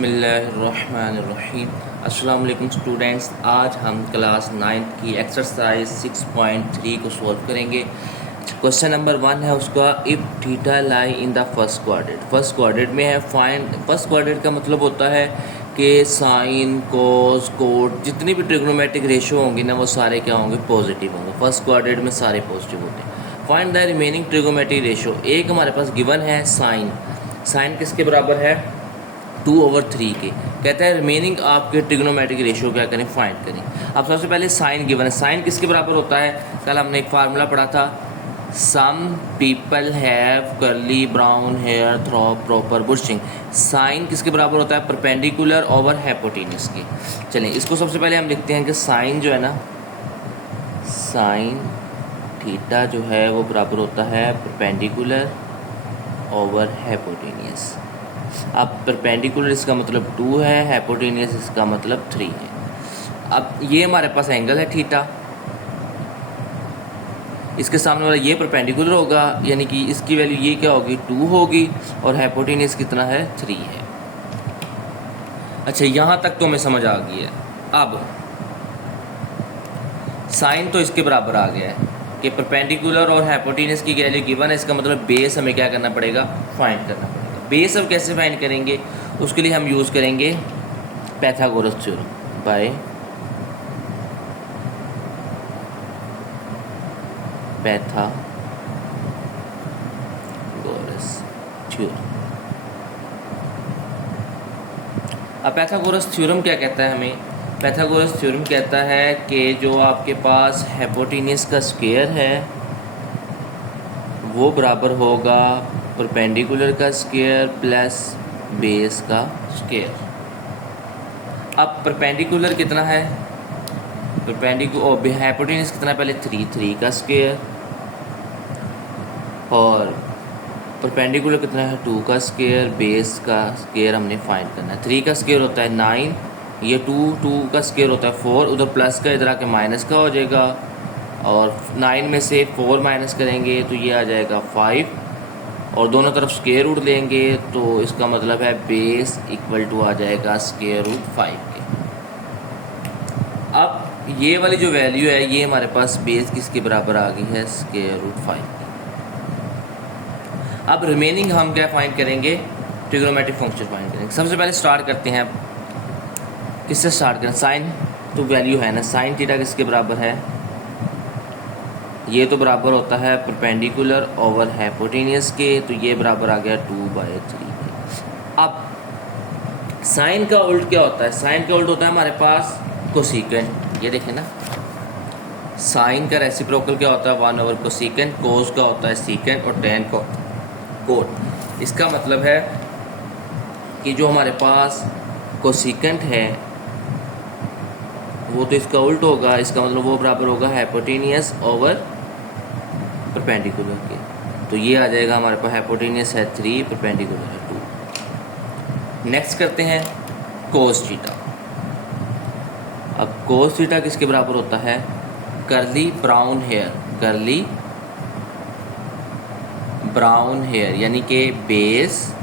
बिस्मिल्लाहिर्रहमानिर्रहीम। अस्सलाम वालेकुम स्टूडेंट्स, आज हम क्लास 9 की एक्सरसाइज 6.3 को सॉल्व करेंगे। क्वेश्चन नंबर 1 है उसका, if theta lie in the first quadrant. First quadrant में है, फाइंड। फर्स्ट क्वाड्रेंट का मतलब होता है कि साइन, कोस, कोट, जितनी भी ट्रिग्नोमेट्रिक रेशियो होंगी ना, वो सारे क्या होंगे, पॉजिटिव होंगे। फर्स्ट क्वाड्रेंट में सारे पॉजिटिव होते हैं। Find the remaining trigonometric ratio. एक हमारे पास गिवन है साइन। साइन किसके बराबर है, 2/3 के। कहता है रिमेनिंग आपके ट्रिग्नोमेट्रिक रेशियो क्या करें, फाइंड करें। अब सबसे पहले साइन गिवन है। साइन किसके बराबर होता है, कल हमने एक फार्मूला पढ़ा था, some people have curly brown hair through proper brushing. Sine किसके बराबर होता है, परपेंडिकुलर ओवर हाइपोटेन्यूज के। चलिए इसको सबसे पहले हम लिखते हैं कि साइन जो है ना, साइन थीटा जो है वो बराबर होता है परपेंडिकुलर ओवर हाइपोटेन्यूज। अब परपेंडिकुलर इसका मतलब 2 है, हाइपोटेन्यूज इसका मतलब 3 है। अब ये हमारे पास एंगल है थीटा, इसके सामने वाला ये परपेंडिकुलर होगा, यानी कि इसकी वैल्यू ये क्या होगी, 2 होगी, और हाइपोटेन्यूज कितना है, 3 है। अच्छा, यहाँ तक तो हमें समझ आ गई है। अब साइन तो इसके बराबर आ गया है कि परपेंडिकुलर और हाइपोटेन्यूज की वैल्यू गिवन है, इसका मतलब बेस हमें क्या करना पड़ेगा, फाइंड करना पड़ेगा। बेस अब कैसे फाइंड करेंगे, उसके लिए हम यूज़ करेंगे Pythagoras theorem by Pythagoras theorem. अब पाइथागोरस थ्योरम क्या कहता है हमें, पाइथागोरस थ्योरम कहता है कि जो आपके पास हाइपोटेन्यूज का स्क्वायर है वो बराबर होगा परपेंडिकुलर का स्क्वायर प्लस बेस का स्क्वायर। अब परपेंडिकुलर कितना है, हाइपोटेन्यूज कितना, पहले 3 का स्क्वायर, और परपेंडिकुलर कितना है, 2 का स्क्वायर, बेस का स्क्वायर हमने फाइंड करना है। 3 का स्क्वायर होता है 9, ये 2 का स्क्वायर होता है 4, उधर प्लस का इधर आके माइनस का हो जाएगा, और 9 में से 4 माइनस करेंगे तो ये आ जाएगा 5, और दोनों तरफ स्क्वायर रूट लेंगे तो इसका मतलब है बेस इक्वल टू आ जाएगा स्क्वायर रूट 5 के। अब ये वाली जो वैल्यू है ये हमारे पास बेस किसके बराबर आ गई है, स्क्वायर रूट 5 की। अब रिमेनिंग हम क्या फाइंड करेंगे, ट्रिग्नोमेट्रिक फंक्शन फाइंड करेंगे। सबसे पहले स्टार्ट करते हैं, किससे स्टार्ट करें, साइन तो वैल्यू है ना, साइन थीटा किसके बराबर है, ये तो बराबर होता है परपेंडिकुलर ओवर हाइपोटेन्यूज के, तो ये बराबर आ गया 2/3। अब साइन का उल्ट क्या होता है, साइन का उल्ट होता है हमारे पास कोसेकेंट। ये देखें ना, साइन का रेसिप्रोकल क्या होता है, 1/कोसेकेंट, कोस का होता है सीकेंट, और टेन का कोट। इसका मतलब है कि जो हमारे पास कोसेकेंट है वो तो इसका उल्ट होगा, इसका मतलब वो बराबर होगा हाइपोटेन्यूज ओवर परपेंडिकुलर के। तो ये आ जाएगा हमारे पास, हाइपोटेन्यूज है 3, परपेंडिकुलर है 2। नेक्स्ट करते हैं कोस थीटा। अब कोस थीटा किसके बराबर होता है, curly brown hair, curly brown hair, यानी कि बेस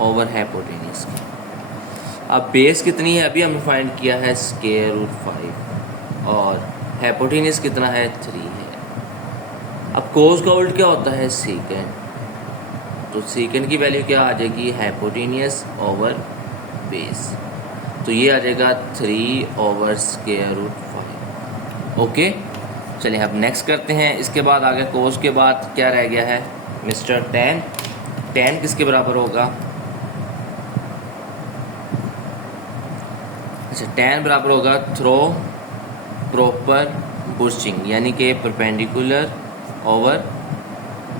ओवर हाइपोटेन्यूज के। अब बेस कितनी है, अभी हमने फाइंड किया है स्क्वायर रूट 5, और हाइपोटेन्यूज कितना है, 3 है। अब कोस का उल्ट क्या होता है, सीकेंट, तो सीकेंट की वैल्यू क्या आ जाएगी, हाइपोटेन्यूज ओवर बेस, तो ये आ जाएगा 3/स्क्वायर रूट 5। ओके, चलिए अब नेक्स्ट करते हैं। इसके बाद आगे कोस के बाद क्या रह गया है, मिस्टर टेन। टेन किसके बराबर होगा, अच्छा, टेन बराबर होगा थ्रो प्रॉपर बुशिंग, यानी कि परपेंडिकुलर ओवर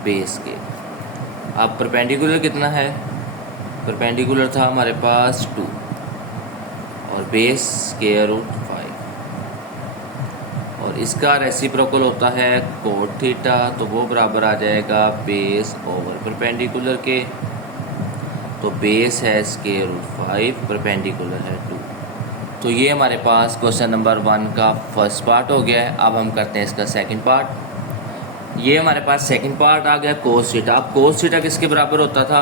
बेस के। अब परपेंडिकुलर कितना है, परपेंडिकुलर था हमारे पास 2, और बेस स्क्वायर रूट 5, और इसका रेसिप्रोकल होता है कोट थीटा, तो वो बराबर आ जाएगा बेस ओवर परपेंडिकुलर के, तो बेस है स्क्वायर रूट 5, परपेंडिकुलर है 2। तो ये हमारे पास क्वेश्चन नंबर 1 का फर्स्ट पार्ट हो गया है। अब हम करते हैं इसका सेकंड पार्ट। ये हमारे पास सेकंड पार्ट आ गया कोस थीटा। अब कोस थीटा किसके बराबर होता था,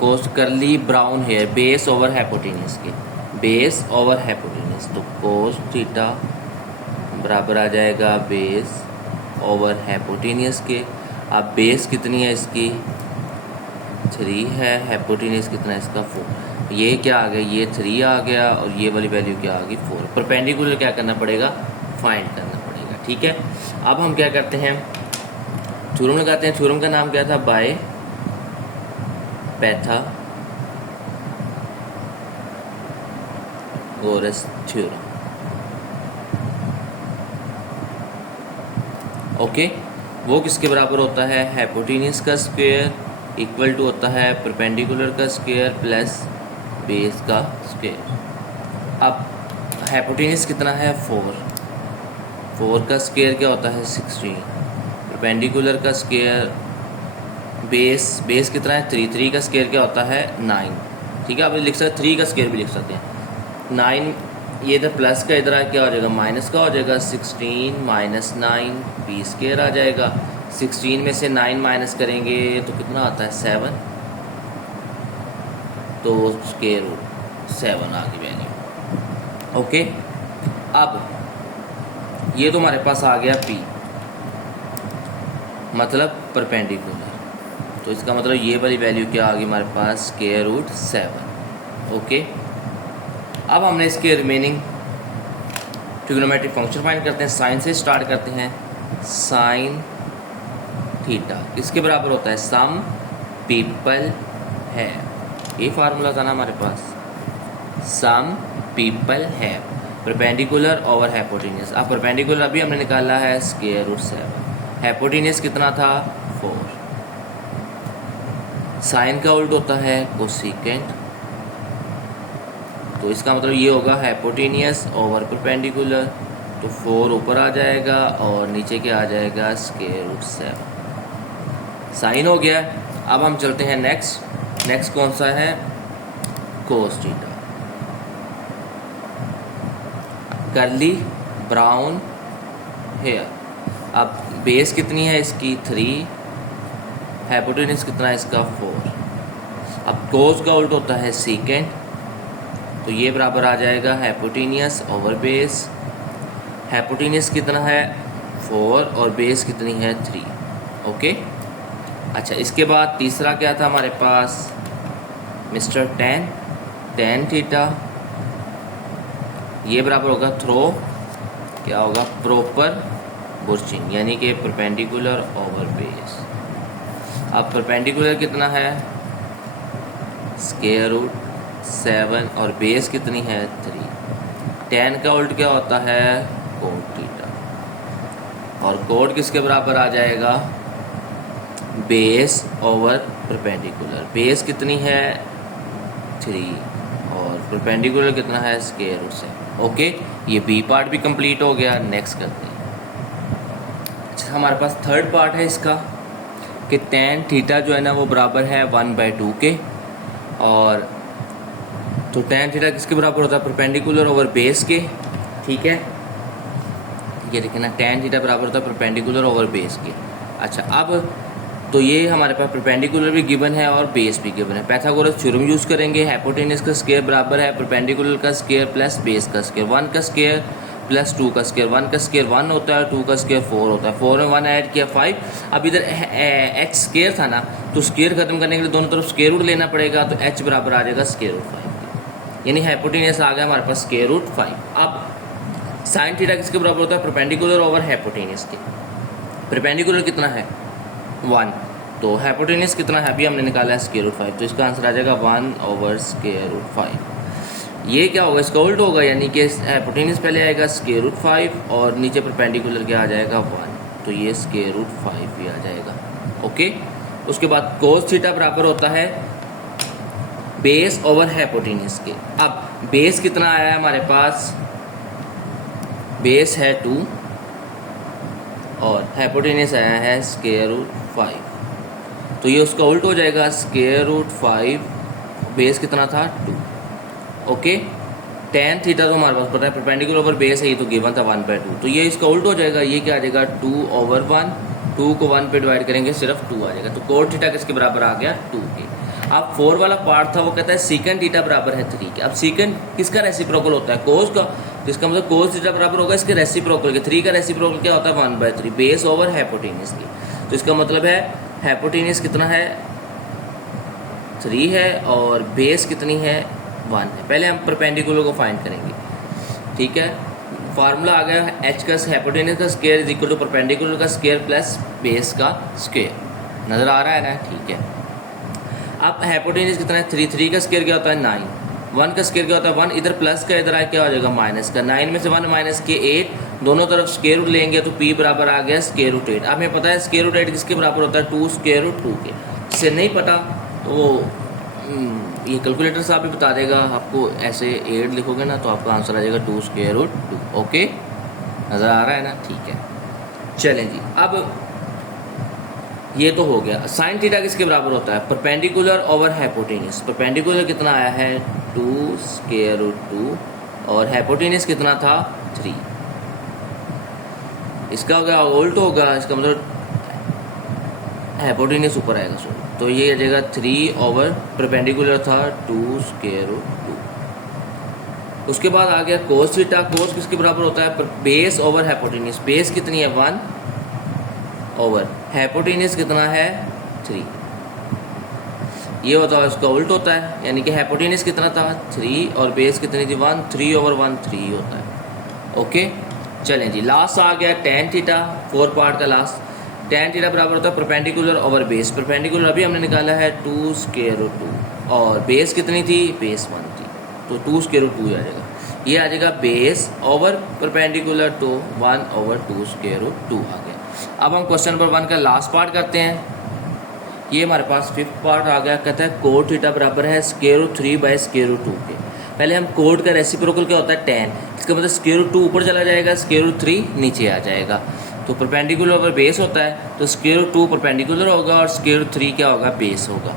cos curly brown hair base over hypotenuse के, बेस ओवर हाइपोटेन्यूज, तो कोस थीटा बराबर आ जाएगा बेस ओवर हाइपोटेन्यूज के। अब बेस कितनी है इसकी 3 है, हाइपोटेन्यूज कितना है इसका 4। ये क्या आ गया, ये 3 आ गया और ये वाली वैल्यू क्या आ गई 4। परपेंडिकुलर क्या करना पड़ेगा, फाइंड करना पड़ेगा। ठीक है, अब हम क्या करते हैं, थ्योरम लगाते हैं। थ्योरम का नाम क्या था, बाय पाइथागोरस थ्योरम। ओके, वो किसके बराबर होता है, हाइपोटेन्यूज का स्क्वायर इक्वल टू होता है परपेंडिकुलर का स्क्वायर प्लस बेस का स्क्वायर। अब हाइपोटेन्यूज कितना है 4 का स्क्वायर क्या होता है 16, परपेंडिकुलर का स्क्वायर बेस कितना है 3 का स्क्वायर क्या होता है 9। ठीक है, आप लिख सकते 3 का स्क्वायर भी लिख सकते हैं 9। ये इधर प्लस का इधर क्या हो जाएगा माइनस का हो जाएगा, 16 माइनस 9 बी स्क्वायर आ जाएगा। 16 में से 9 माइनस करेंगे तो कितना आता है 7, तो स्क्वायर रूट 7 आ गई वैल्यू। ओके, अब ये तो हमारे पास आ गया P मतलब परपेंडिकुलर, तो इसका मतलब ये वाली वैल्यू क्या आ गई हमारे पास स्क्वायर रूट 7। ओके, अब हमने इसके रिमेनिंग ट्रिग्नोमेट्रिक फंक्शन फाइंड करते हैं। साइन से स्टार्ट करते हैं। साइन थीटा किसके बराबर होता है, सम पीपल है, ये फार्मूला था ना हमारे पास, सम पीपल है परपेंडिकुलर ओवर हाइपोटेन्यूज। अब परपेंडिकुलर अभी हमने निकाला है स्क्वायर रूट 7, हाइपोटेन्यूज कितना था 4। साइन का उल्ट होता है कोसेकेंट, तो इसका मतलब ये होगा हाइपोटेनियस ओवर परपेंडिकुलर, तो 4 ऊपर आ जाएगा और नीचे क्या आ जाएगा स्क्वायर रूट 7। साइन हो गया। अब हम चलते हैं नेक्स्ट कौन सा है, cos theta. Curly brown hair, अब बेस कितनी है इसकी 3, हाइपोटेन्यूज कितना है इसका 4। अब कोस का उल्ट होता है सीकेंट, तो ये बराबर आ जाएगा हाइपोटेनियस ओवर बेस। हाइपोटेनियस कितना है 4 और बेस कितनी है 3। ओके, अच्छा इसके बाद तीसरा क्या था हमारे पास मिस्टर टेन थीटा, ये बराबर होगा थ्रो क्या होगा प्रॉपर बुर्चिंग, यानी कि परपेंडिकुलर ओवर बेस। अब परपेंडिकुलर कितना है स्क्वायर रूट 7 और बेस कितनी है 3। टेन का उल्ट क्या होता है कोट थीटा, और कोट किसके बराबर आ जाएगा बेस ओवर परपेंडिकुलर। बेस कितनी है 3 और परपेंडिकुलर कितना है स्क्वायर रूट 7। ओके, ये बी पार्ट भी कंप्लीट हो गया। नेक्स्ट करते हैं। अच्छा, हमारे पास थर्ड पार्ट है इसका कि टेन थीटा जो है ना वो बराबर है 1/2 के, और तो टेन थीटा किसके बराबर होता है परपेंडिकुलर ओवर बेस के। ठीक है, ये देखें ना टेन थीटा बराबर होता है परपेंडिकुलर ओवर बेस के। अच्छा, अब तो ये हमारे पास परपेंडिकुलर भी गिवन है और बेस भी गिवन है। पाइथागोरस थ्योरम यूज़ करेंगे। हाइपोटेन्यूज का स्क्वायर बराबर है परपेंडिकुलर का स्क्वायर प्लस बेस का स्क्वायर, 1 का स्क्वायर प्लस 2 का स्क्वायर। 1 का स्क्वायर 1 होता है, 2 का स्क्वायर 4 होता है। 4 में 1 ऐड किया 5। अब इधर एच स्क्वायर था ना, तो स्क्वायर खत्म करने के लिए दोनों तरफ स्क्वायर रूट लेना पड़ेगा, तो एच बराबर आ जाएगा स्क्वायर रूट 5, यानी हाइपोटेन्यूज आ गया हमारे पास स्क्वायर रूट 5। अब साइन थीटा किसके बराबर होता है परपेंडिकुलर ओवर हाइपोटेन्यूज के। परपेंडिकुलर कितना है 1, तो हाइपोटेन्यूज कितना है अभी हमने निकाला है स्क्वायर रूट 5, तो इसका आंसर आ जाएगा 1 ओवर स्क्वायर रूट 5। ये क्या होगा इसका उल्ट होगा, यानी कि हाइपोटेन्यूज पहले आएगा स्क्वायर रूट 5 और नीचे परपेंडिकुलर क्या आ जाएगा 1, तो ये स्क्वायर रूट 5 भी आ जाएगा। ओके, उसके बाद कोस थीटा बराबर होता है बेस ओवर हाइपोटेन्यूज के। अब बेस कितना आया है हमारे पास, बेस है 2 और हाइपोटेन्यूज आया है स्क्वायर रूट 5, तो ये उसका उल्ट हो जाएगा स्क्वायर रूट 5, बेस कितना था 2। ओके, टेन थीटा तो हमारे पास पता है परपेंडिकुलर ओवर बेस है, ये तो गिवन था 1/2, तो ये इसका उल्ट हो जाएगा, ये क्या आ जाएगा 2 ओवर 1, 2 को 1 पे डिवाइड करेंगे सिर्फ 2 आ जाएगा, तो कोट थीटा किसके बराबर आ गया 2 के। अब 4 वाला पार्ट था वो कहता है सीकेंड थीटा बराबर है 3 के। अब सीकेंड किसका रेसिप्रोकल होता है? कोस का। तो इसका मतलब कोस थीटा बराबर होगा इसके रेसिप्रोकल के। 3 का रेसिप्रोकल क्या होता है? 1/3 बेस ओवर हाइपोटेन्यूज की। तो इसका मतलब है हाइपोटेन्यूज कितना है? 3 है और बेस कितनी है? 1 है। पहले हम परपेंडिकुलर को फाइंड करेंगे, ठीक है। फार्मूला आ गया h का हाइपोटेन्यूज का square is equal to perpendicular का स्क्वायर प्लस बेस का स्क्वायर। नज़र आ रहा है ना? ठीक है। अब हाइपोटेन्यूज कितना है? 3 का स्क्वायर क्या होता है? 9। 1 का स्क्वायर क्या होता है? 1। इधर प्लस का, इधर क्या हो जाएगा? माइनस का। 9 में से 1 माइनस के 8, दोनों तरफ स्क्वायर रूट लेंगे तो p बराबर आ गया स्क्वायर रूट 8। अब हमें पता है स्क्वायर रूट 8 किसके बराबर होता है? 2 स्क्वायर रूट 2 के। इससे नहीं पता तो ये कैलकुलेटर साहब भी बता देगा आपको। ऐसे 8 लिखोगे ना तो आपका आंसर आ जाएगा 2 स्क्वायर रूट 2। ओके, नज़र आ रहा है ना? ठीक है, चलें जी। अब ये तो हो गया। साइन थीटा किसके बराबर होता है? Perpendicular over hypotenuse. परपेंडिकुलर कितना आया है? 2 स्क्वायर रूट 2 और हाइपोटेन्यूज कितना था? 3। इसका हो गया उल्ट होगा, इसका मतलब हाइपोटेन्यूज ऊपर आएगा। सो तो ये आ जाएगा 3 ओवर परपेंडिकुलर था 2 स्क्वायर रूट 2। उसके बाद आ गया कोस थीटा। कोस किसके बराबर होता है? Base over hypotenuse. बेस कितनी है? 1 ओवर हाइपोटेन्यूज कितना है? 3। ये होता है इसका उल्ट होता है, यानी कि हाइपोटेन्यूज कितना था? 3 और बेस कितनी थी? 1। 3 ओवर 1 3 होता है। ओके, चलें जी। लास्ट आ गया टेन थीटा, 4 पार्ट का लास्ट। टेन थीटा बराबर होता है परपेंडिकुलर ओवर बेस। परपेंडिकुलर अभी हमने निकाला है 2 स्क्वायर रूट 2 और बेस कितनी थी? बेस 1 थी, तो 2 स्क्वायर रूट 2 आ जाएगा। ये आ जाएगा बेस ओवर परपेंडिकुलर तो 1 ओवर 2 स्क्वायर रूट 2 आ गया। अब हम क्वेश्चन नंबर 1 का लास्ट पार्ट करते हैं। ये हमारे पास 5th पार्ट आ गया। कहता है कोड थीटा बराबर है square root 3 by square root 2 के। पहले हम कोड का रेसिप्रोकल क्या होता है? 10। इसका मतलब स्क्वायर रूट 2 ऊपर चला जाएगा, स्क्वायर रूट 3 नीचे आ जाएगा। तो परपेंडिकुलर ओवर बेस होता है तो स्क्वायर रूट 2 परपेंडिकुलर होगा और स्क्वायर रूट 3 क्या होगा? बेस होगा।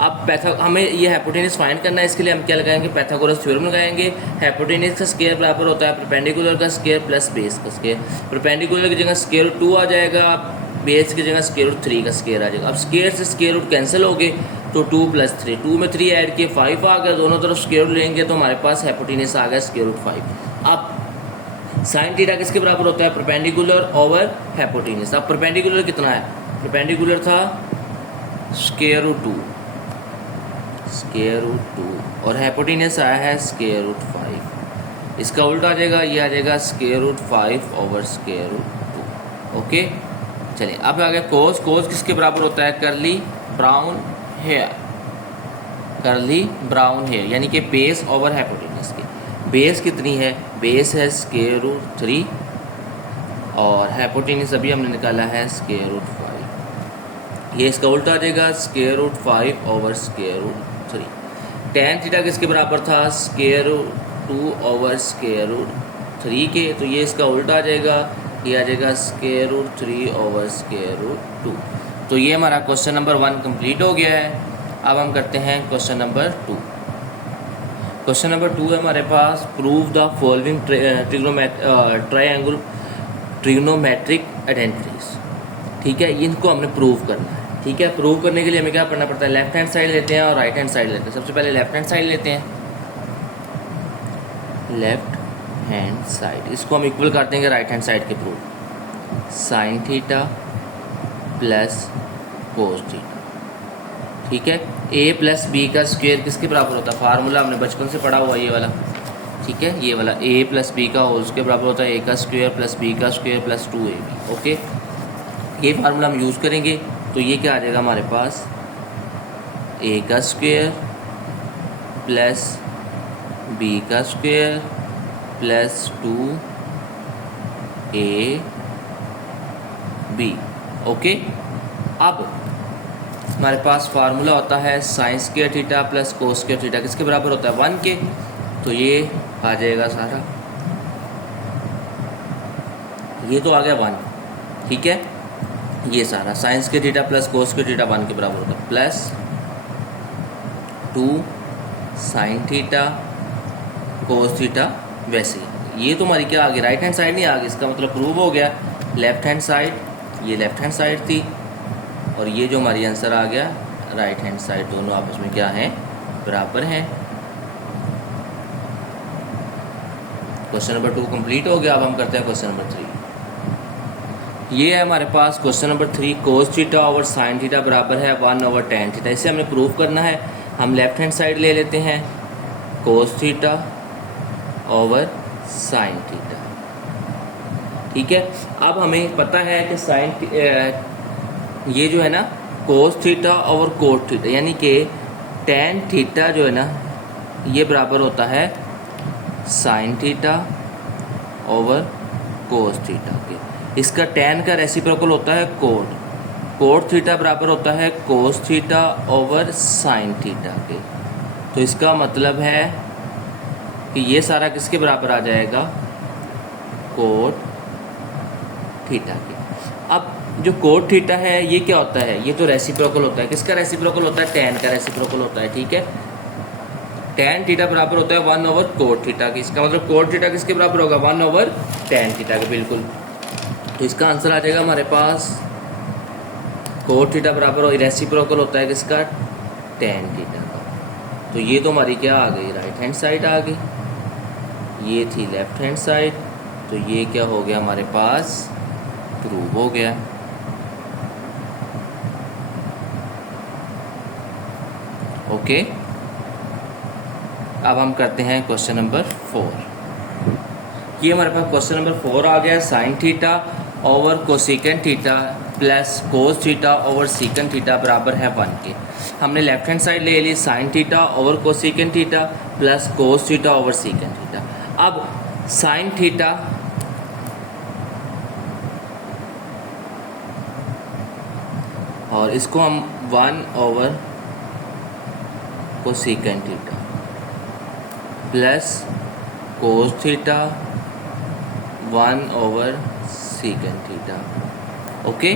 अब हमें ये हाइपोटेन्यूज फाइंड करना है। इसके लिए हम क्या लगाएंगे? पैथागोरस थ्योरम लगाएंगे। हाइपोटेन्यूज का स्क्वायर बराबर होता है परपेंडिकुलर का स्क्वायर प्लस बेस का स्क्वायर। परपेंडिकुलर की जगह स्क्वायर रूट 2 आ जाएगा, बेस की जगह स्क्वायर रूट 3 का स्क्वायर आ जाएगा। अब स्क्वायर से स्क्वायर रूट कैंसिल हो गए तो 2 + 3, 2 में 3 ऐड किए 5 आ गया। दोनों तरफ स्क्वायर रूट लेंगे तो हमारे पास हाइपोटेन्यूज आ गया स्क्वायर रूट 5। अब साइन थीटा किसके बराबर होता है? Perpendicular over hypotenuse. अब परपेंडिकुलर कितना है? परपेंडिकुलर था स्क्वायर रूट 2 और हाइपोटेन्यूज आया है स्क्वायर रूट 5। इसका उल्टा आ जाएगा, ये आ जाएगा square root 5 over square root 2। Okay, चलिए अब आ गया कोस। कोस किसके बराबर होता है? करली ब्राउन हेयर, यानी कि बेस ओवर हाइपोटेन्यूज की। बेस कितनी है? बेस है स्क्वायर रूट 3 और हाइपोटेन्यूज अभी हमने निकाला है स्क्वायर रूट 5। ये इसका उल्टा आ जाएगा square root 5 over square root 3। Tan theta किसके बराबर था? Square root 2 over square root 3 के। तो ये इसका उल्टा आ जाएगा, ये आ जाएगा square root 3 over square root 2। तो ये हमारा क्वेश्चन नंबर 1 कंप्लीट हो गया है। अब हम करते हैं क्वेश्चन नंबर 2। क्वेश्चन नंबर 2 है हमारे पास, prove the following trigonometric identities. ठीक है, इनको हमने प्रूव करना है। ठीक है, प्रूव करने के लिए हमें क्या करना पड़ता है? लेफ्ट हैंड साइड लेते हैं और राइट हैंड साइड लेते हैं। सबसे पहले लेफ्ट हैंड साइड लेते हैं, लेफ्ट हैंड साइड, इसको हम इक्वल कर देंगे राइट हैंड साइड के proof. Sine theta plus cos theta. ठीक है, a प्लस बी का स्क्वायर किसके बराबर होता है? फार्मूला हमने बचपन से पढ़ा हुआ ये वाला। ठीक है, ये वाला a प्लस बी का होल उसके बराबर होता है a का स्क्वायर प्लस b का स्क्वायर प्लस 2ab। ओके, ये फार्मूला हम यूज़ करेंगे तो ये क्या आ जाएगा हमारे पास? a का स्क्वायर प्लस b का स्क्वायर प्लस 2ab। ओके, अब हमारे पास फार्मूला होता है sine square theta plus cos square theta किसके बराबर होता है? 1 के। तो ये आ जाएगा सारा, ये तो आ गया 1। ठीक है, ये सारा sign square theta plus cos square theta 1 के बराबर होता है, plus 2 sign theta cos theta. वैसे ये तो हमारी क्या आ गई? राइट हैंड साइड नहीं आ गई। इसका मतलब प्रूव हो गया। लेफ्ट हैंड साइड, ये लेफ्ट हैंड साइड थी और ये जो हमारी आंसर आ गया राइट हैंड साइड दोनों आपस में क्या हैं, बराबर हैं। क्वेश्चन नंबर 2 कंप्लीट हो गया। अब हम करते हैं क्वेश्चन नंबर 3। ये है हमारे पास question number 3, cos theta over sine theta बराबर है 1/tan थीटा। इसे हमें प्रूव करना है। हम लेफ्ट हैंड साइड ले लेते हैं, कोस थीटा ओवर साइन थीटा, ठीक है। अब हमें पता है कि साइन ये जो है ना कोस थीटा ओवर कोट थीटा, यानी कि tan थीटा जो है ना ये बराबर होता है sine theta over cos theta के। इसका tan का रेसिप्रोकल होता है कोट। कोट थीटा बराबर होता है cos theta over sine theta के। तो इसका मतलब है कि ये सारा किसके बराबर आ जाएगा, कोट थीटा के। अब जो कोट थीटा है ये क्या होता है, ये तो रेसिप्रोकल होता है। किसका रेसिप्रोकल होता है, tan का रेसिप्रोकल होता है, ठीक है। tan थीटा बराबर होता है 1/कोट थीटा की। इसका मतलब कोट थीटा किसके बराबर होगा, 1/tan थीटा के, बिल्कुल। तो इसका आंसर आ जाएगा हमारे पास कोट थीटा बराबर रेसिप्रोकल होता है किसका, tan थीटा का। तो ये तो हमारी क्या आ गई, राइट हैंड साइड आ गई। ये थी लेफ्ट हैंड साइड, तो ये क्या हो गया हमारे पास, प्रूव हो गया। ओके, अब हम करते हैं क्वेश्चन नंबर 4। ये हमारे पास क्वेश्चन नंबर 4 आ गया, sine theta over cosecant theta plus cos theta over secant theta बराबर है 1 के। हमने लेफ्ट हैंड साइड ले ली, sine theta over cosecant theta plus cos theta over secant theta. अब साइन थीटा और इसको हम 1 cosecant theta plus cos theta 1 secant theta. Okay,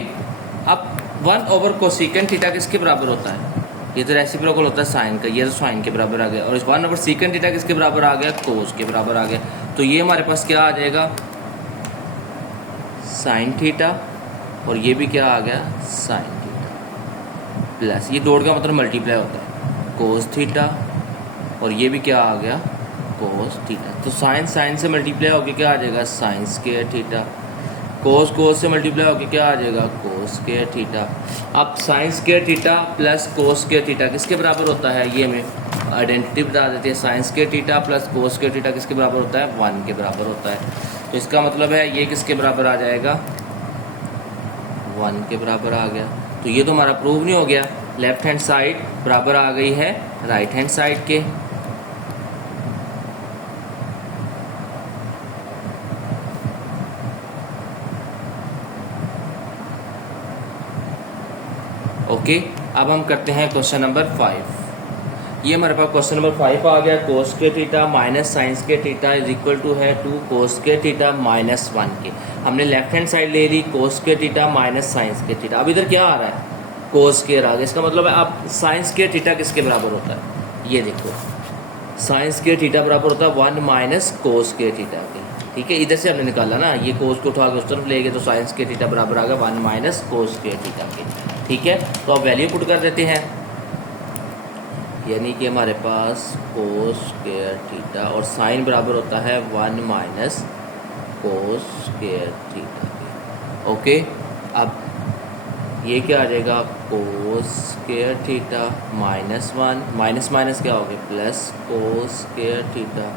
अब 1 कोसेकेंट थीटा किसके बराबर होता है, ये तो रेसिप्रोकल होता है साइन का, ये तो साइन के बराबर आ गया। और इस 1 सीकेंट थीटा किसके बराबर आ गया, कोस के बराबर आ गया। तो ये हमारे पास क्या आ जाएगा, साइन थीटा, और ये भी क्या आ गया, साइन थीटा प्लस, ये डॉट का मतलब मल्टीप्लाई होता है, कोस थीटा, और ये भी क्या आ गया, कोस थीटा। तो साइन साइन से मल्टीप्लाई होकर क्या आ जाएगा, साइन स्क्वायर थीटा। कोस कोस से मल्टीप्लाई होकर क्या आ जाएगा, कोस स्क्वायर थीटा। अब sine square theta plus cos square theta किसके बराबर होता है, ये हमें आइडेंटिटी बता देती है। Sine square theta plus cos square theta किसके बराबर होता है, 1 के बराबर होता है। तो इसका मतलब है ये किसके बराबर आ जाएगा, 1 के बराबर आ गया। तो ये तो हमारा प्रूव नहीं हो गया, लेफ्ट हैंड साइड बराबर आ गई है राइट हैंड साइड के। ओके, अब हम करते हैं क्वेश्चन नंबर 5। ये हमारे पास क्वेश्चन नंबर 5 आ गया, कोस के थीटा माइनस साइंस के थीटा इज इक्वल टू है 2 कोस के थीटा माइनस 1 के। हमने लेफ्ट हैंड साइड ले ली, कोस के थीटा माइनस साइंस के थीटा। अब इधर क्या आ रहा है, कोस के आ गया। इसका मतलब है अब साइंस के थीटा किसके बराबर होता है, ये देखो, साइंस के थीटा बराबर होता है 1 माइनस कोस के थीटा के, ठीक है। इधर से हमने निकाला ना, ये कोस को उठा के उस तरफ ले गए, तो साइंस के थीटा बराबर आ गया 1 माइनस कोस के थीटा के, ठीक है। तो अब वैल्यू पुट कर देते हैं, यानी कि हमारे पास कोस स्क्वायर थीटा और साइन बराबर होता है 1 माइनस कोस स्क्वायर थीटा के। ओके, अब ये क्या आ जाएगा, कोस square theta minus 1 minus minus क्या हो गया, plus cos square theta.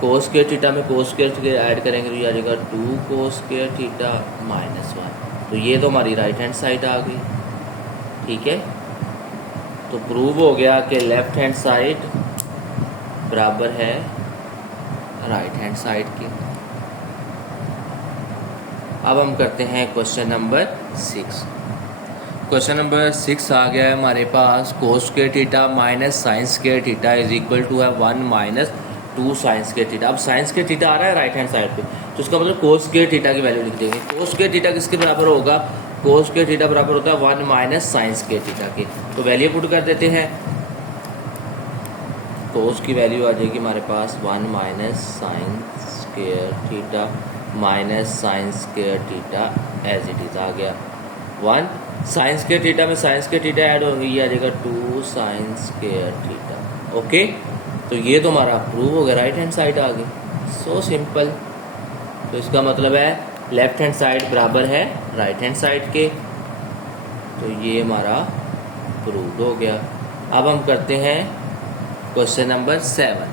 Cos square theta में कोस स्क्वायर ऐड करेंगे तो ये आ जाएगा 2 कोस स्क्वायर थीटा माइनस 1। तो ये तो हमारी राइट हैंड साइड आ गई, ठीक है। तो प्रूव हो गया कि लेफ्ट हैंड साइड बराबर है राइट हैंड साइड के। अब हम करते हैं क्वेश्चन नंबर 6। क्वेश्चन नंबर 6 आ गया है हमारे पास, cos square theta minus sine square theta is equal to है 1 माइनस 2 साइन स्क्वायर थीटा। अब साइन स्क्वायर थीटा आ रहा है राइट हैंड साइड पे, तो इसका मतलब कोस स्क्वायर थीटा की वैल्यू लिख देंगे। कोस स्क्वायर थीटा किसके बराबर होगा, कोस स्क्वायर थीटा बराबर होता है 1 माइनस साइन स्क्वायर थीटा के। तो वैल्यू पुट कर देते हैं, कोस की वैल्यू आ जाएगी हमारे पास 1 minus sine square theta minus sine square theta, as it is आ गया 1 साइन स्क्वायर थीटा में साइन स्क्वायर थीटा ऐड होगी, ये आ जाएगा 2 साइन स्क्वायर थीटा। ओके, तो ये तो हमारा प्रूव हो गया, राइट हैंड साइड आ गई। So simple. तो इसका मतलब है लेफ्ट हैंड साइड बराबर है राइट हैंड साइड के, तो ये हमारा प्रूव हो गया। अब हम करते हैं क्वेश्चन नंबर 7।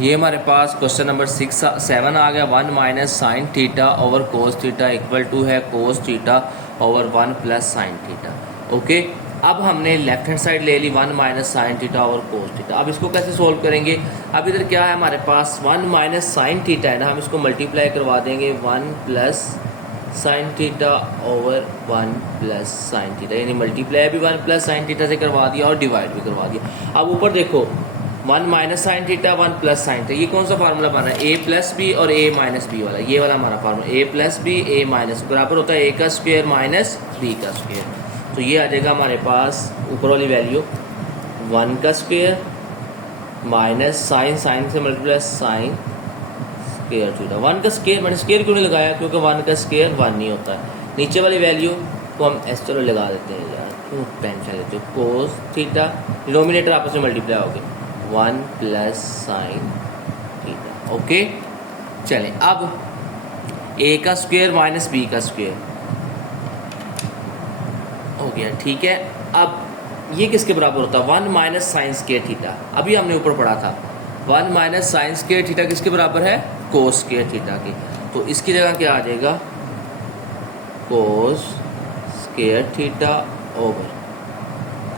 ये हमारे पास क्वेश्चन नंबर 7 आ गया। 1 minus sine theta over cos theta equal to है cos theta over 1 plus sine theta. Okay, अब हमने लेफ्ट हैंड साइड ले ली 1 minus sine theta over cos theta. अब इसको कैसे सोल्व करेंगे? अब इधर क्या है हमारे पास 1 माइनस साइन थीटा है ना, हम इसको मल्टीप्लाई करवा देंगे 1 plus sine theta over 1 plus sine theta, यानी मल्टीप्लाई भी 1 प्लस साइन थीटा से करवा दिया और डिवाइड भी करवा दिया। अब ऊपर देखो 1 minus sine theta 1 plus sine theta, ये कौन सा फार्मूला बना है? ए प्लस बी और ए माइनस बी वाला, ये वाला हमारा फार्मूला ए प्लस बी ए माइनस बराबर होता है ए का स्क्वायर माइनस बी का स्क्वायर। तो ये आ जाएगा हमारे पास ऊपर वाली वैल्यू 1 का स्क्वायर माइनस साइन से मल्टीप्लाई साइन स्क्वायर थीटा। 1 का स्क्वायर मैंने स्क्वायर क्यों नहीं लगाया? क्योंकि 1 का स्क्वायर 1 नहीं होता है। नीचे वाली वैल्यू को हम एस चलो लगा देते हैं यार, क्यों टेंशन लेते हो। कोस थीटा डिनोमिनेटर आपस में मल्टीप्लाई हो गए 1 प्लस साइन थीटा। ओके, चलें अब ए का स्क्वायर माइनस बी का स्क्वायर हो गया, ठीक है। अब ये किसके बराबर होता है? 1 माइनस साइन स्क्वायर थीटा, अभी हमने ऊपर पढ़ा था 1 माइनस साइन स्क्वायर थीटा किसके बराबर है? कोस स्क्वायर थीटा की। तो इसकी जगह क्या आ जाएगा? कोस square theta over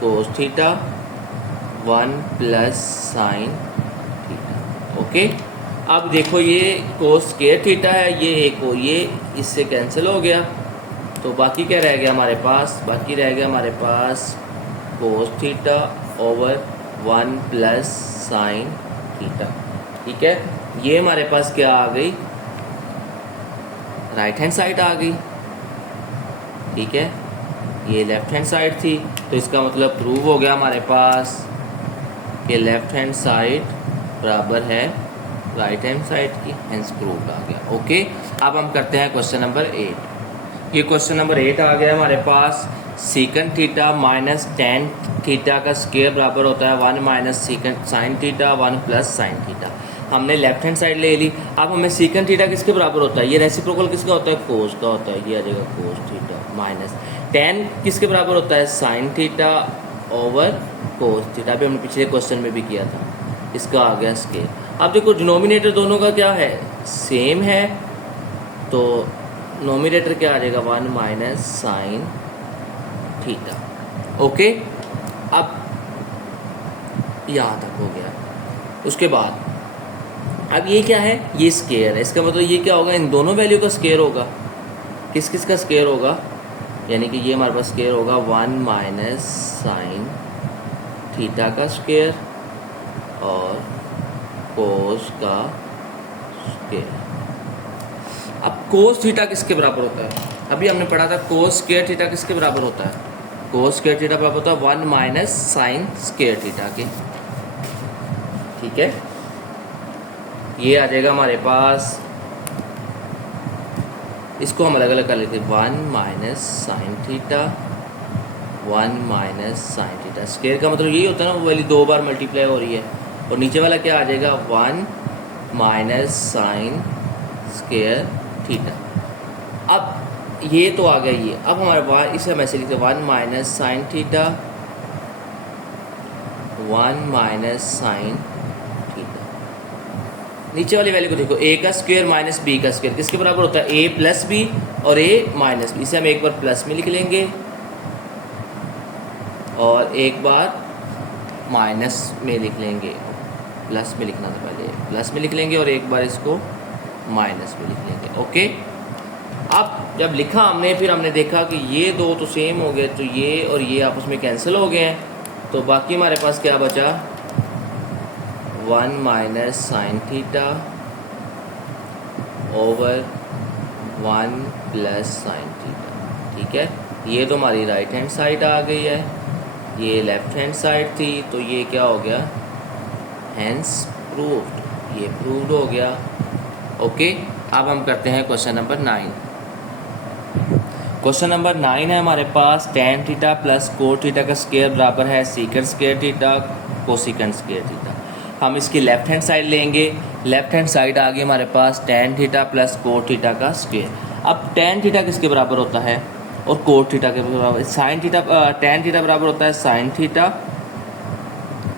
cos theta 1 plus sine theta. Okay, अब देखो ये कोस स्क्वायर थीटा है, ये एक हो, ये इससे कैंसिल हो गया, तो बाकी क्या रह गया हमारे पास? बाकी रह गया हमारे पास cos theta over 1 plus sine theta. ठीक है, ये हमारे पास क्या आ गई? राइट हैंड साइड आ गई। ठीक है, ये लेफ्ट हैंड साइड थी, तो इसका मतलब प्रूव हो गया हमारे पास कि लेफ्ट हैंड साइड बराबर है राइट हैंड साइड की, हेंस प्रूव्ड आ गया। ओके, अब हम करते हैं क्वेश्चन नंबर 8। ये क्वेश्चन नंबर 8 आ गया हमारे पास। Secant theta minus tan theta का स्क्वायर बराबर होता है 1 minus secant sine theta 1 plus sine theta. हमने लेफ्ट हैंड साइड ले ली। अब हमें सीकंड थीटा किसके बराबर होता है? ये रेसिप्रोकल किसका होता है? कोस का होता है, ये आ जाएगा कोस थीटा माइनस टेन किसके बराबर होता है? Sine theta over cos theta. अभी हमने पिछले क्वेश्चन में भी किया था, इसका आ गया स्केल। अब देखो डिनोमिनेटर दोनों का क्या है? सेम है, तो नोमिनेटर क्या आ जाएगा? 1 माइनस साइन थीटा। ओके, अब यहाँ तक हो गया। उसके बाद अब ये क्या है? ये स्केयर है, इसका मतलब ये क्या होगा? इन दोनों वैल्यू का स्केयर होगा। किस किस का स्केयर होगा? यानी कि ये हमारे पास स्केयर होगा 1 माइनस साइन थीटा का स्केयर और कोस का स्केयर। अब कोस थीटा किसके बराबर होता है? अभी हमने पढ़ा था कोस स्केयर थीटा किसके बराबर होता है? कोस स्केयर थीटा बराबर होता है 1 माइनस साइन स्केयर थीटा के। ठीक है, ये आ जाएगा हमारे पास, इसको हम अलग अलग कर लेते हैं 1 minus sine theta 1 minus sine theta. Square का मतलब यही होता है ना, वो वैल्यू 2 बार मल्टीप्लाई हो रही है। और नीचे वाला क्या आ जाएगा? 1 माइनस साइन स्केयर थीटा। अब ये तो आ गया ये। अब हमारे पास इसे हम ऐसे लिखते हैं 1 minus sine theta 1 minus sine theta. नीचे वाली वैल्यू को देखो, ए का स्क्वायर माइनस बी का स्क्वायर किसके बराबर होता है? ए प्लस बी और ए माइनस बी। इसे हम एक बार प्लस में लिख लेंगे और एक बार माइनस में लिख लेंगे। प्लस में लिखना था पहले, प्लस में लिख लेंगे और एक बार इसको माइनस में लिख लेंगे। ओके, अब जब लिखा हमने, फिर हमने देखा कि ये दो तो सेम हो गए, तो ये और ये आपस में कैंसिल हो गए हैं, तो बाकी हमारे पास क्या बचा? 1 minus sine theta over 1 plus sine theta. ठीक है, ये तो हमारी राइट हैंड साइड आ गई है, ये लेफ्ट हैंड साइड थी, तो ये क्या हो गया? हेंस प्रूव्ड, ये प्रूव्ड हो गया। ओके, अब हम करते हैं क्वेश्चन नंबर 9। क्वेश्चन नंबर 9 है हमारे पास, tan theta plus cot theta का स्क्वायर बराबर है secant square theta cosecant square theta. हम इसकी लेफ्ट हैंड साइड लेंगे। लेफ्ट हैंड साइड आ गई हमारे पास tan theta plus cot theta का स्क्वायर। अब टेन थीटा किसके बराबर होता है और कोट थीटा के बराबर, साइन थीटा, टेन थीटा बराबर होता है sine theta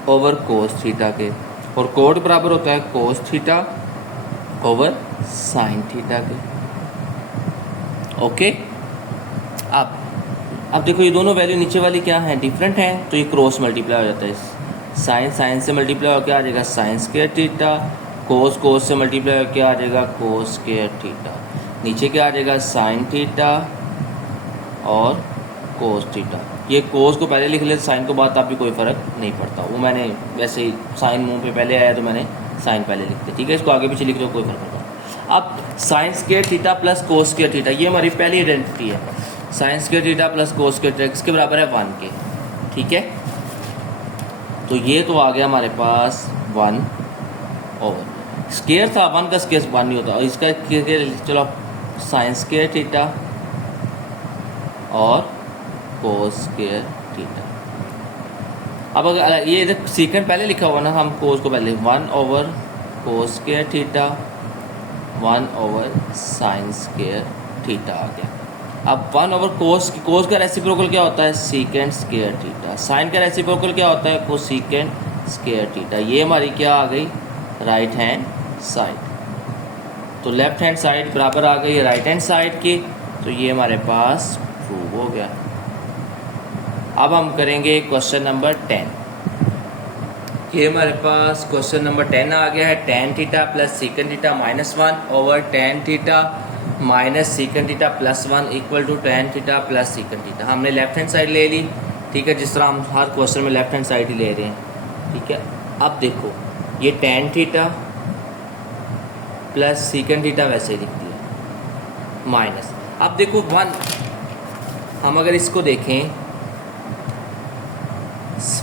over cos theta के, और कोट बराबर होता है cos theta over sine theta के। ओके, अब देखो ये दोनों वैल्यू नीचे वाली क्या है, डिफरेंट है, तो ये क्रॉस मल्टीप्लाई हो जाता है। साइन साइन से मल्टीप्लाई हो क्या आ जाएगा, साइन स्क्वायर थीटा, कोस कोस से मल्टीप्लाई हो क्या आ जाएगा, कोस स्क्वायर थीटा। नीचे क्या आ जाएगा, साइन थीटा और कोस थीटा। ये कोस को पहले लिख ले, साइन को बाद आप भी कोई फ़र्क नहीं पड़ता, वो मैंने वैसे ही साइन मुंह पे पहले आया तो मैंने साइन पहले लिखते, ठीक है, इसको आगे पीछे लिख दो कोई फर्क नहीं पड़ता। अब sine square theta plus cos square theta, ये हमारी पहली आइडेंटिटी है। Sine square theta plus cos square theta किसके बराबर है, 1 के, ठीक है। तो ये तो आ गया हमारे पास 1 ओवर स्क्वायर था, 1 का स्क्वायर 1 नहीं होता, और इसका चलो साइन स्क्वायर थीटा और कोस स्क्वायर थीटा। अब अगर ये इधर सीकेंट पहले लिखा हुआ ना, हम कोस को पहले 1 over cos square theta 1 over sine square theta आ गया। अब 1 ओवर कोस का रेसिप्रोकल क्या होता है, सीकेंट स्क्वायर थीटा। साइन का रेसिप्रोकल क्या होता है, कोसिकेंट स्क्वायर थीटा। ये हमारी क्या आ गई, राइट हैंड साइड। तो लेफ्ट हैंड साइड बराबर आ गई राइट हैंड साइड की, तो ये हमारे पास प्रूव हो गया। अब हम करेंगे क्वेश्चन नंबर 10। ये हमारे पास क्वेश्चन नंबर 10 आ गया है, tan theta plus secant theta minus 1 over tan theta minus secant theta plus 1 equal to tan theta plus secant theta. हमने लेफ्ट हैंड साइड ले ली, ठीक है, जिस तरह हम हर क्वेश्चन में लेफ्ट हैंड साइड ही ले रहे हैं, ठीक है। अब देखो ये tan theta plus secant theta वैसे ही दिखती है माइनस। अब देखो 1, हम अगर इसको देखें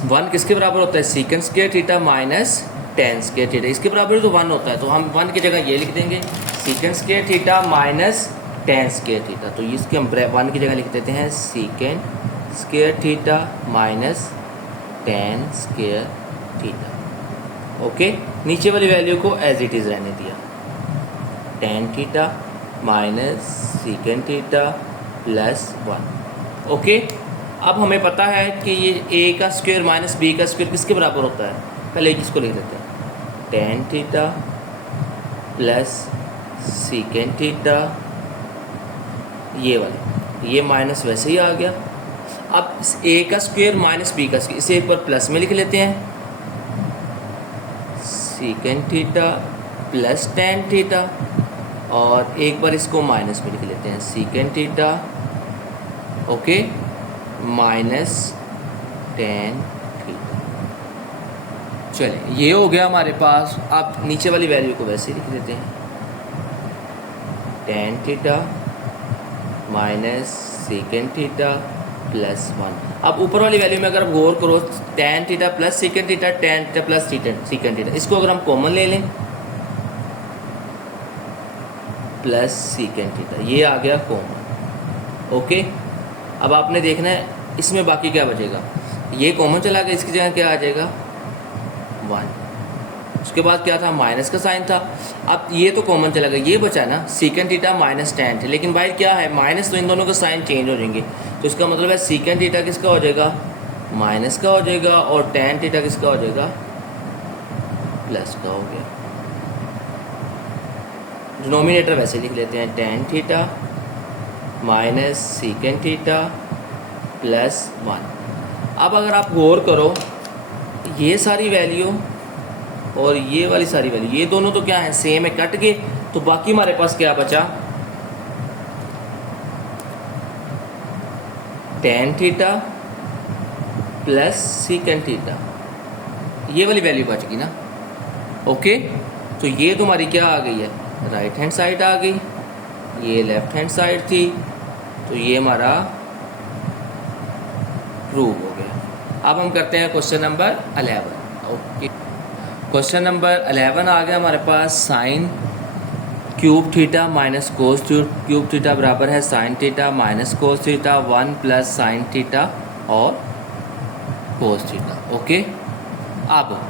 1 किसके बराबर होता है, secant square theta minus ten square theta, इसके बराबर तो 1 होता है, तो हम 1 की जगह ये लिख देंगे secant square theta minus ten square theta. तो इसके हम 1 की जगह लिख देते हैं secant square theta minus ten square theta. Okay, नीचे वाली वैल्यू को एज इट इज़ रहने दिया, ten theta minus secant theta plus 1। Okay, अब हमें पता है कि ये ए का स्क्वायर माइनस बी का स्क्वायर किसके बराबर होता है, पहले इसको लिख देते हैं, ten theta plus secant theta, ये वाली, ये माइनस वैसे ही आ गया। अब ए का स्क्वायर माइनस बी का स्क्वायर, इसे एक बार प्लस में लिख लेते हैं, secant theta plus tan theta, और एक बार इसको माइनस में लिख लेते हैं, secant theta okay minus tan theta. चलिए ये हो गया हमारे पास। आप नीचे वाली वैल्यू को वैसे ही लिख देते हैं, ten theta minus secant theta plus 1। अब ऊपर वाली वैल्यू में अगर आप गौर करो, ten theta plus secant theta, ten theta plus secant theta, इसको अगर हम कॉमन ले लें प्लस सीकेंट थीटा, ये आ गया कॉमन। ओके, अब आपने देखना है इसमें बाकी क्या बचेगा, ये कॉमन चला गया, इसकी जगह क्या आ जाएगा 1। उसके बाद क्या था, माइनस का साइन था, अब ये तो कॉमन चला गया, ये बचा ना सीकेंट थीटा माइनस टेन थे, लेकिन भाई क्या है माइनस, तो इन दोनों का साइन चेंज हो जाएंगे, तो इसका मतलब है सीकेंट थीटा किसका हो जाएगा, माइनस का हो जाएगा, और टेन थीटा किसका हो जाएगा, प्लस का हो गया। डिनोमिनेटर वैसे लिख लेते हैं, ten theta minus secant theta plus 1। अब अगर आप गौर करो, ये सारी वैल्यू और ये वाली सारी वैल्यू, ये दोनों तो क्या है सेम है, कट गए, तो बाकी हमारे पास क्या बचा, ten theta plus secant theta, ये वाली वैल्यू बच गई ना। ओके, तो ये तुम्हारी क्या आ गई है, राइट हैंड साइड आ गई, ये लेफ्ट हैंड साइड थी, तो ये हमारा प्रूव हो गया। अब हम करते हैं question number 11। Okay, question number 11 आ गया हमारे पास, sine cube theta minus cos cube theta बराबर है sine theta minus cos theta 1 plus sine theta और कोस थीटा। ओके, अब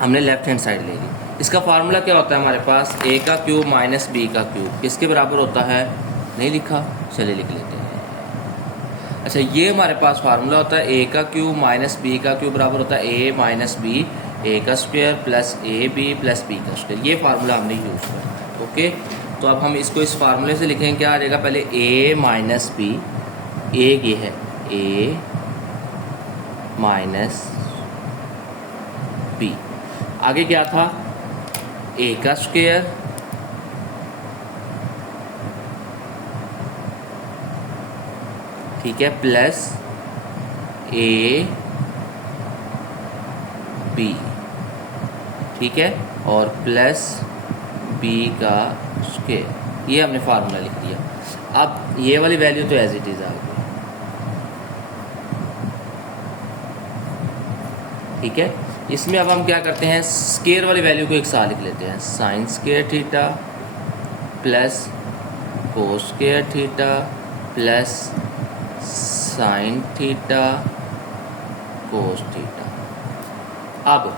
हमने लेफ्ट हैंड साइड ले ली। इसका फार्मूला क्या होता है हमारे पास, a का क्यूब माइनस b का क्यूब किसके बराबर होता है, नहीं लिखा, चलिए लिख लेते हैं। अच्छा, ये हमारे पास फार्मूला होता है a का क्यूब माइनस b का क्यूब बराबर होता है a माइनस b a का square plus A B plus b का स्क्वायर। ये फार्मूला हमने यूज़ किया। ओके, तो अब हम इसको इस फार्मूले से लिखेंगे, क्या आ जाएगा, पहले a माइनस b, a ये है a माइनस b, आगे क्या था a का स्क्वायर ठीक है प्लस a b ठीक है और प्लस b का स्क्वायर। ये हमने फार्मूला लिख दिया। अब ये वाली वैल्यू तो एज इट इज आ गई, ठीक है। इसमें अब हम क्या करते हैं, स्क्वायर वाली वैल्यू को एक साथ लिख लेते हैं, sine square theta plus cos square theta plus sine theta cos theta. अब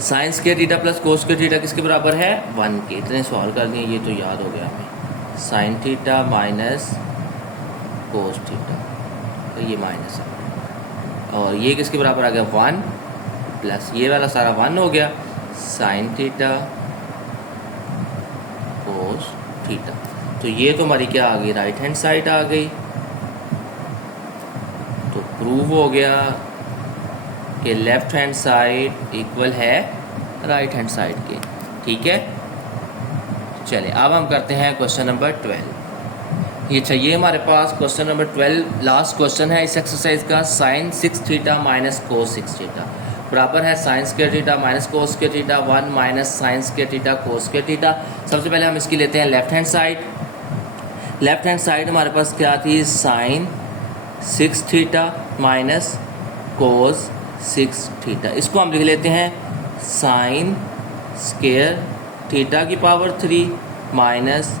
sine square theta plus cos square theta किसके बराबर है, 1 के। इतने सॉल्व कर दिए, ये तो याद हो गया हमें। Sign theta minus cos theta, तो ये माइनस है और ये किसके बराबर आ गया, 1 प्लस ये वाला सारा 1 हो गया, साइन थीटा कोस थीटा। तो ये तो हमारी क्या आ गई, राइट हैंड साइड आ गई। तो प्रूव हो गया कि लेफ्ट हैंड साइड इक्वल है राइट हैंड साइड के। ठीक है, चलिए अब हम करते हैं क्वेश्चन नंबर 12। ये चाहिए हमारे पास क्वेश्चन नंबर 12, लास्ट क्वेश्चन है इस एक्सरसाइज का। Sine 6 theta minus cos 6 theta बराबर है sine square theta minus cos square theta 1 minus sine square theta cos square theta. सबसे पहले हम इसकी लेते हैं left hand side. Left hand side हमारे पास क्या थी, sine 6 theta minus cos 6 theta. इसको हम लिख लेते हैं साइन स्क्वायर थीटा की power 3 minus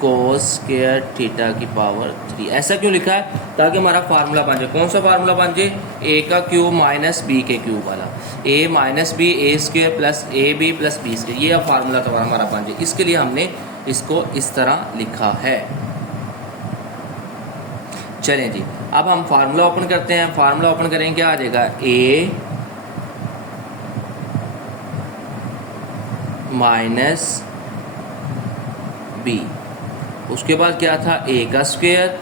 cos square theta की पावर 3। ऐसा क्यों लिखा है, ताकि हमारा फार्मूला बन जाए। कौन सा फार्मूला बन जाए, a का क्यूब माइनस b के क्यूब वाला, a minus B A square plus A B plus B square. ये अब फार्मूला तो हमारा बन जाए। इसके लिए हमने इसको इस तरह लिखा है। चलें जी, अब हम फार्मूला ओपन करते हैं। फार्मूला ओपन करेंगे, क्या आ जाएगा, a माइनस बी, उसके बाद क्या था, a का स्क्वायर,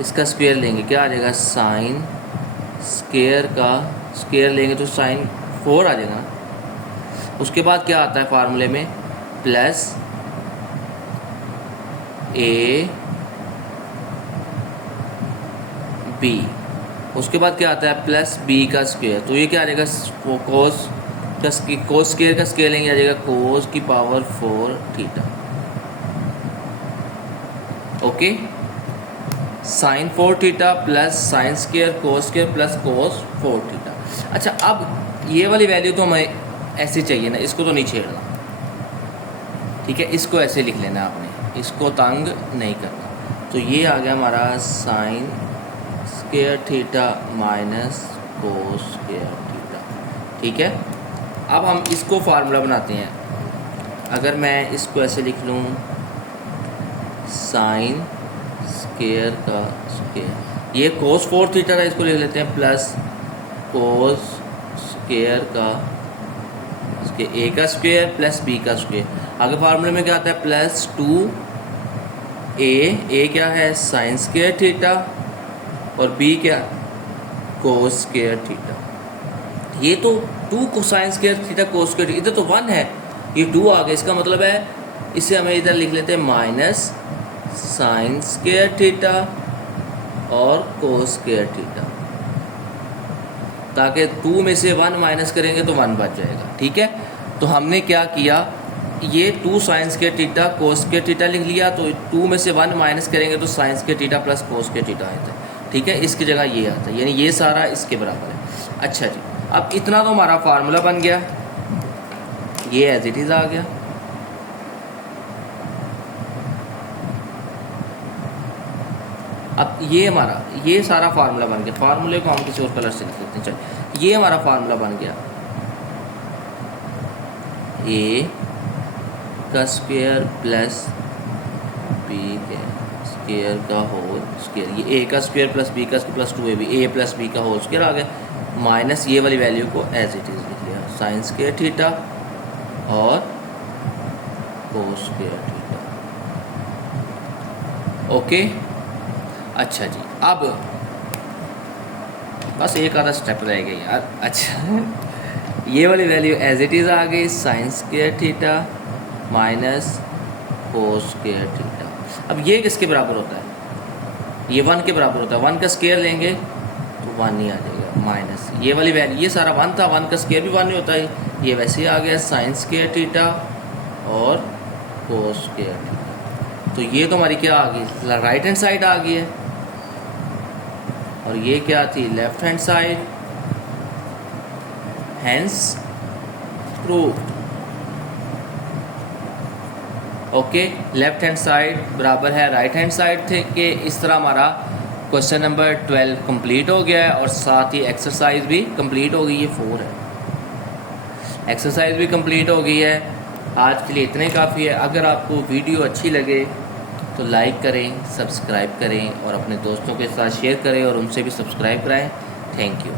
इसका स्क्वायर लेंगे, क्या आ जाएगा, साइन स्क्वायर का स्क्वायर लेंगे तो साइन 4 आ जाएगा ना। उसके बाद क्या आता है फार्मूले में, प्लस a b, उसके बाद क्या आता है, प्लस b का स्क्वायर। तो ये क्या आ जाएगा, कोस स्क्वायर का स्क्वायर लेंगे, आ जाएगा कोस की power 4 theta. Okay, sine 4 theta plus sine square cos square plus cos 4 theta. अच्छा, अब ये वाली वैल्यू तो हमें ऐसे चाहिए ना, इसको तो नहीं छेड़ना। ठीक है, इसको ऐसे लिख लेना आपने, इसको तंग नहीं करना। तो ये आ गया हमारा sign square theta minus cos square theta. ठीक है, अब हम इसको फार्मूला बनाते हैं। अगर मैं इसको ऐसे लिख लूँ, साइन स्क्वायर का स्क्वायर, ये कोस 4 थीटा था, इसको लिख लेते हैं प्लस कोस स्क्वायर का a का स्क्वायर प्लस b का स्क्वायर। आगे फार्मूले में क्या आता है, प्लस 2a क्या है, साइन स्क्वायर थीटा और b क्या, कोस स्क्वायर थीटा। ये तो 2 cosine square theta cos square, इधर तो 1 है, ये 2 आ गया। इसका मतलब है इसे हमें इधर लिख लेते हैं माइनस साइन स्क्वायर थीटा और कोस स्क्वायर थीटा, ताकि 2 में से 1 माइनस करेंगे तो 1 बच जाएगा। ठीक है, तो हमने क्या किया, ये 2 sine square theta cos square theta लिख लिया, तो 2 में से 1 माइनस करेंगे तो sign square theta plus cos square theta आता है। ठीक है, इसकी जगह ये आता है, यानी ये सारा इसके बराबर है। अच्छा जी, अब इतना तो हमारा फार्मूला बन गया, ये एज इट इज़ आ गया। अब ये सारा फार्मूला बन गया, फार्मूले को हम किसी और कलर से लिख लेते हैं। चलिए ये हमारा फार्मूला बन गया ए का स्क्वायर प्लस बी के स्क्वायर का होल स्क्वायर, ये ए का स्क्वायर प्लस बी का स्क्वायर प्लस 2ab, ए प्लस बी का होल स्क्वायर आ गया, माइनस ये वाली वैल्यू को एज इट इज़ लिख लिया, साइन स्क्वायर थीटा और कोस स्क्वायर थीटा। ओके, अच्छा जी, अब बस एक आधा स्टेप रह गया यार। अच्छा ये वाली वैल्यू एज इट इज़ आ गई, sign square theta minus cos square theta. अब ये किसके बराबर होता है? ये 1 के बराबर होता है। 1 का स्क्वायर लेंगे तो 1 ही आ जाएगा, माइनस ये वाली वैल्यू, ये सारा 1 था, 1 का स्क्वायर भी 1 ही होता है, ये वैसे ही आ गया साइन स्क्वायर थीटा और कोस स्क्वायर थीटा। तो ये तो हमारी क्या आ गई, राइट हैंड साइड आ गई है, और ये क्या थी, left hand side, hence proved. Okay, left hand side बराबर है राइट हैंड साइड थे कि इस तरह हमारा क्वेश्चन नंबर 12 कंप्लीट हो गया है, और साथ ही एक्सरसाइज भी कंप्लीट हो गई, ये 4 है, एक्सरसाइज भी कंप्लीट हो गई है। आज के लिए इतने काफ़ी है। अगर आपको वीडियो अच्छी लगे तो लाइक करें, सब्सक्राइब करें और अपने दोस्तों के साथ शेयर करें और उनसे भी सब्सक्राइब कराएं। Thank you.